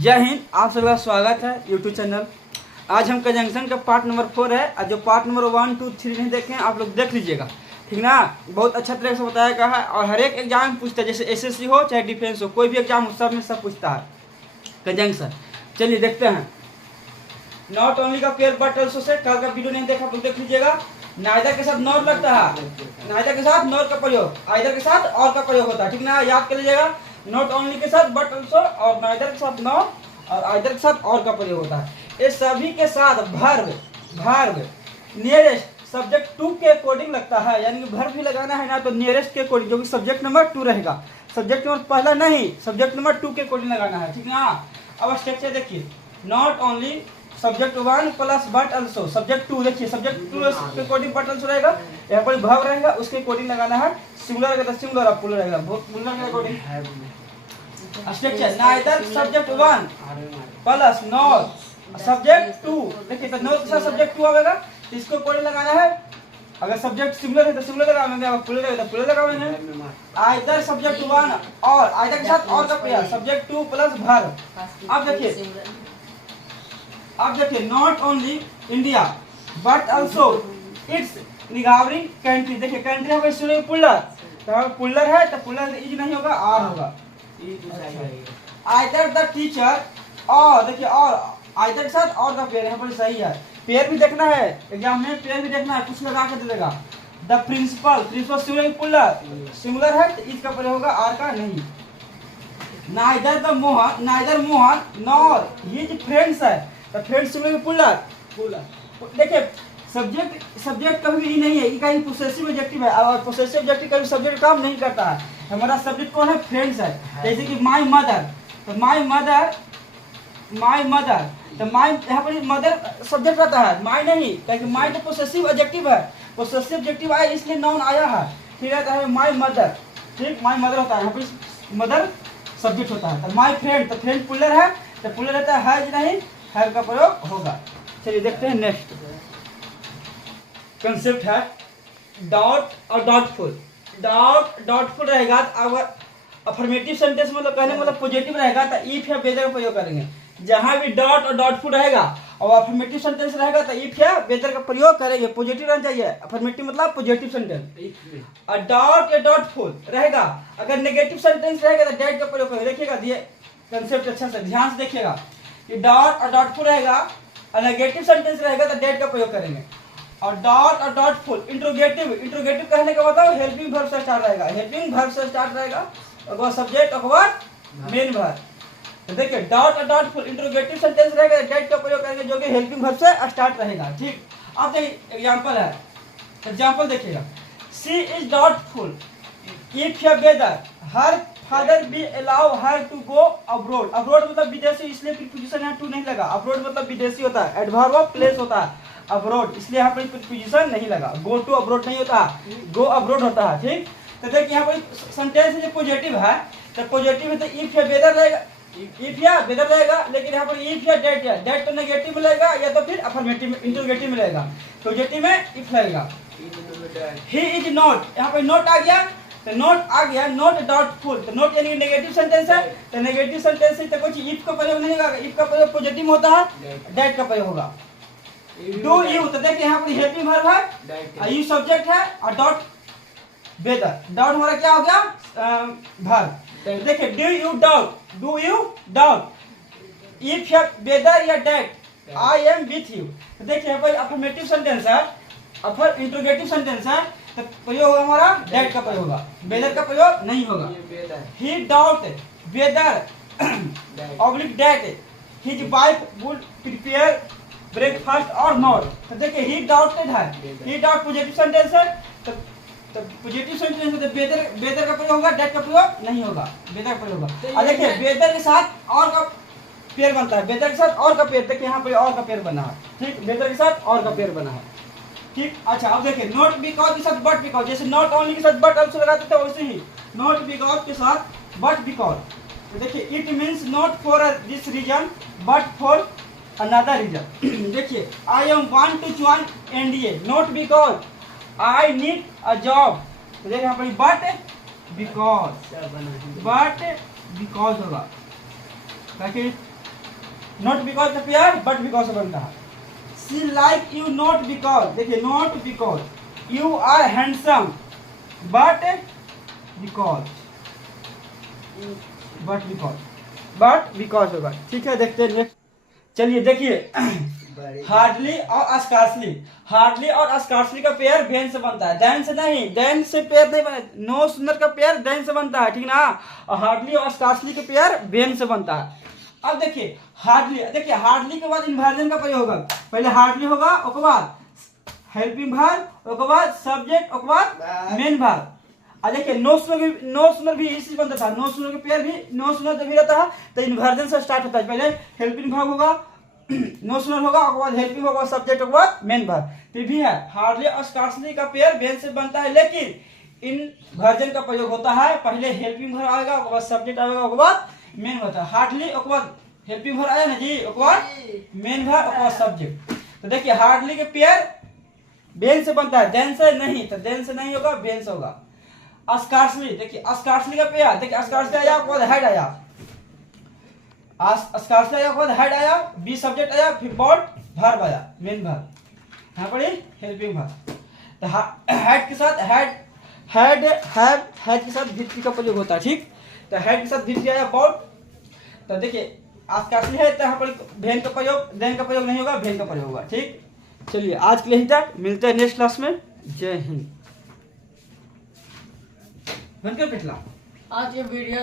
जय हिंद। आप सभी का स्वागत है यूट्यूब चैनल। आज हम कंजंक्शन का पार्ट नंबर 4 है और जो पार्ट नंबर 1, 2, 3 नहीं देखे हैं आप लोग देख लीजिएगा, ठीक ना। बहुत अच्छा तरीके से बताया गया है और हर एक एग्जाम में पूछता है, जैसे एसएससी हो चाहे डिफेंस हो, कोई भी एग्जाम हो सब में सब पूछता है कंजंक्शन। चलिए देखते हैं। नॉट ओनली का पेयर बट ऑल्सो से कल का वीडियो नहीं देखा तो देख लीजिएगा। नाइदर के साथ नॉट लगता है, नाइदर के साथ नॉट का प्रयोग, आइदर के साथ और का प्रयोग होता है, ठीक ना। याद कर लीजिएगा, नॉट ओनली के साथ बट ऑल्सो और नाइदर के साथ नॉट और आइदर के साथ और का प्रयोग होता है। ये सभी के साथ वर्ब नियरेस्ट सब्जेक्ट टू के अकॉर्डिंग लगता है, यानी कि वर्ब भी लगाना है ना तो नियरेस्ट के अकॉर्डिंग, जो कि सब्जेक्ट नंबर 2 रहेगा। सब्जेक्ट नंबर पहला नहीं, सब्जेक्ट नंबर 2 के अकॉर्डिंग लगाना है, ठीक ना। अब स्ट्रक्चर देखिए, not only subject 1 plus but also subject 2। देखिए सब्जेक्ट 2 के अकॉर्डिंग बट ऑल्सो रहेगा, यहाँ पर वर्ब रहेगा उसके अकॉर्डिंग लगाना है। सिंगुलर रहेगा तो सिंगुलर और प्लूरल रहेगा प्लूरल के according. Structure neither subject 1 plus not subject 2। देखिए तो नॉट के साथ सब्जेक्ट 2 आएगा तो इसको अकॉर्डिंग लगाना है। अगर सब्जेक्ट सिंगुलर है तो सिंगुलर लगाएंगे, अगर प्लूरल है तो प्लूरल लगाएंगे। आइदर सब्जेक्ट 1 और आइदर के साथ और का पेयर सब्जेक्ट 2 प्लस वर्ब। अब देखिए not only India but also it's neighbouring country. देखिए कंट्री होगा इसमें पुलर, तो पुलर है तो पुलर इज नहीं होगा आर होगा। आइदर द टीचर और देखिए और आइदर के साथ और का पेयर यहाँ पर सही है। पेयर भी देखना है एग्जाम में, पेयर भी देखना है, कुछ लगा के दे देगा। The principal singular plural singular है तो इज का प्रयोग होगा आर का नहीं। Neither Mohan nor his friends है तो फ्रेंड्स सिंगुलर पुलर। देखिए सब्जेक्ट कभी भी नहीं है, ये कहीं पोसेसिव एडजेक्टिव है और पोसेसिव एडजेक्टिव कभी सब्जेक्ट काम नहीं करता है। हमारा सब्जेक्ट कौन है? फ्रेंड्स है। जैसे कि माय मदर तो माय मदर तो माय यहाँ पर मदर सब्जेक्ट रहता है, माय नहीं, क्योंकि माय तो पोसेसिव एडजेक्टिव है। पोसेसिव एडजेक्टिव आया इसलिए नाउन आया है, फिर रहता है माय मदर, ठीक। माय मदर होता है, यहाँ पर मदर सब्जेक्ट होता है। तो माय फ्रेंड तो फ्रेंड पुलर है तो पुलर रहता है हैज नहीं, हैव का प्रयोग होगा। चलिए देखते हैं नेक्स्ट कंसेप्ट है डॉट और डॉटफुल। डॉटफुल रहेगा तो अगर अफर्मेटिव सेंटेंस मतलब कहने मतलब पॉजिटिव रहेगा तो इफ या वेदर का प्रयोग करेंगे। जहां भी डॉट और डॉटफुल रहेगा और अफर्मेटिव सेंटेंस रहेगा तो इफ या वेदर का प्रयोग करेंगे। पॉजिटिव रहना चाहिए, अफर्मेटिव मतलब पॉजिटिव सेंटेंस। और डॉट या डॉटफुल रहेगा, अगर नेगेटिव सेंटेंस रहेगा तो डेट का प्रयोग करेंगे। देखिएगा ये कंसेप्ट अच्छा से ध्यान से देखिएगा कि डॉट और डॉटफुल रहेगा और नेगेटिव सेंटेंस रहेगा तो डेट का प्रयोग करेंगे। और डॉट और डॉटफुल इंट्रोगेटिव कहने का मतलब हेल्पिंग वर्ब से स्टार्ट रहेगा, हेल्पिंग वर्ब से स्टार्ट रहेगा और वो सब्जेक्ट और मेन वर्ब। तो देखिए डॉट और डॉटफुल इंट्रोगेटिव सेंटेंस रहेगा डेट का प्रयोग करेंगे जो कि हेल्पिंग वर्ब से स्टार्ट रहेगा, ठीक। अब देखिए एग्जांपल है, एग्जांपल देखिएगा। शी इज डॉटफुल इफ या whether her father be allow her to go abroad. Abroad मतलब विदेशी, इसलिए प्रीपोजिशन यहाँ टू नहीं लगा। अब्रोड मतलब विदेशी होता है, एडवर्ब ऑफ प्लेस होता है अब्रोड, इसलिए यहाँ पर प्रीपोजिशन नहीं लगा। गो टू अब्रोड नहीं होता, गो अब्रोड होता है, ठीक। तो देखिए यहाँ पर सेंटेंस जो पॉजिटिव है तो पॉजिटिव है तो इफ या वेदर रहेगा, इफ या वेदर रहेगा, लेकिन यहाँ पर इफ या डेट तो नेगेटिव में लगेगा या तो फिर अफर्मेटिव इंट्रोगेटिव में लगेगा। पॉजिटिव में इफ लगेगा। ही इज नॉट, यहाँ पर नॉट आ गया तो नॉट आ गया, नॉट डॉटफुल तो नॉट यानी नेगेटिव सेंटेंस है तो नेगेटिव सेंटेंस से तो कुछ इफ का प्रयोग नहीं होगा, इफ का प्रयोग पॉजिटिव होता है, डेट का प्रयोग होगा। डू यू तो देखिए यहाँ पर हेल्पिंग वर्ब है, यू सब्जेक्ट है और डॉट वेदर। डॉट हमारा क्या हो गया? वर्ब। देखिए डू यू डाउट इफ या वेदर या that I am with you. तो देखिए यहाँ पर अफर्मेटिव सेंटेंस है, अफर इंट्रोगेटिव सेंटेंस है तो प्रयोग होगा हमारा डेट का प्रयोग होगा, वेदर का प्रयोग नहीं होगा। He doubt whether oblique that his wife would prepare breakfast और नॉट। तो देखिए ही डाउटेड है, ही डाउट पॉजिटिव सेंटेंस है तो पॉजिटिव सेंटेंस है तो वेदर का प्रयोग होगा, डेट का प्रयोग नहीं होगा, वेदर का प्रयोग होगा। और देखिए वेदर के साथ और का पेयर बनता है, वेदर के साथ और का पेयर, देखिए यहाँ पे और का पेयर बना है, ठीक। वेदर के साथ और का पेयर बना है, ठीक। अच्छा अब देखिए नॉट बिकॉज के साथ बट बिकॉज, जैसे नॉट ओनली के साथ बट ऑल्सो लगाते थे वैसे ही नॉट बिकॉज के साथ बट बिकॉज। तो देखिए it means not for this reason but for another reason. देखिए I am want to join NDA not because I need a job. तो देखिए यहाँ पर बट बिकॉज होगा, ताकि नॉट बिकॉज का पेयर बट बिकॉज से बनता है। She like you not because, देखिए not because you are handsome but because, but because होगा। ठीक है, देखते हैं नेक्स्ट। चलिए देखिए हार्डली और स्कार्सली, हार्डली और स्कार्सली का पेयर देन से बनता है, देन से नहीं, देन से पेयर नहीं बने, नो सुनर का पेयर देन से बनता है, ठीक ना। और हार्डली और स्कार्सली का पेयर बेन से बनता है। अब देखिए हार्डली, देखिए हार्डली के बाद इन्वर्जन का प्रयोग होगा, पहले हार्डली होगा, उसके बाद हेल्पिंग वर्ब, उसके बाद सब्जेक्ट, उसके बाद मेन वर्ब। और देखिए नो सुनर भी इसी बनता था, नो सुनर का पेयर भी, नो सुनर जब भी रहता है तो इन्वर्जन से स्टार्ट होता है, पहले हेल्पिंग वर्ब होगा, नो सुनर होगा, उसके बाद हेल्पिंग होगा, सब्जेक्ट के बाद मेन वर्ब। तो भी है हार्डली और स्कार्सली का पेयर बेन से बनता है, लेकिन इन वर्जन का प्रयोग होता है, पहले हेल्पिंग वर्ब आएगा, उसके बाद सब्जेक्ट आएगा, उसके बाद मेन होता है। हार्डली उसके बाद हेल्पिंग वर्ब आया ना जी, उसके बाद मेन वर्ब, उसके बाद सब्जेक्ट। तो देखिए हार्डली के पेयर बेन से बनता है, देन से नहीं, तो देन से नहीं होगा, बेन से होगा। स्कार्सली, देखिए स्कार्सली का पेयर, देखिए स्कार्सली आया, उसके बाद हेड आया, स्कार्सली आया, उसके बाद हेड आया, बी सब्जेक्ट आया, फिर बॉड वर्ब आया, मेन वर्ब, यहाँ पर हेल्पिंग वर्ब। तो हेड के साथ हेड के साथ भित्ति का प्रयोग होता है, ठीक। तो हेड के साथ भित्ति आया, बॉड। तो देखिए स्कार्सली है तो यहाँ पर भेन का प्रयोग, देन का प्रयोग नहीं होगा, भेन का प्रयोग होगा, ठीक। चलिए आज के लिए तक, मिलते हैं नेक्स्ट क्लास में। जय हिंद। बनकर पिछला आज ये वीडियो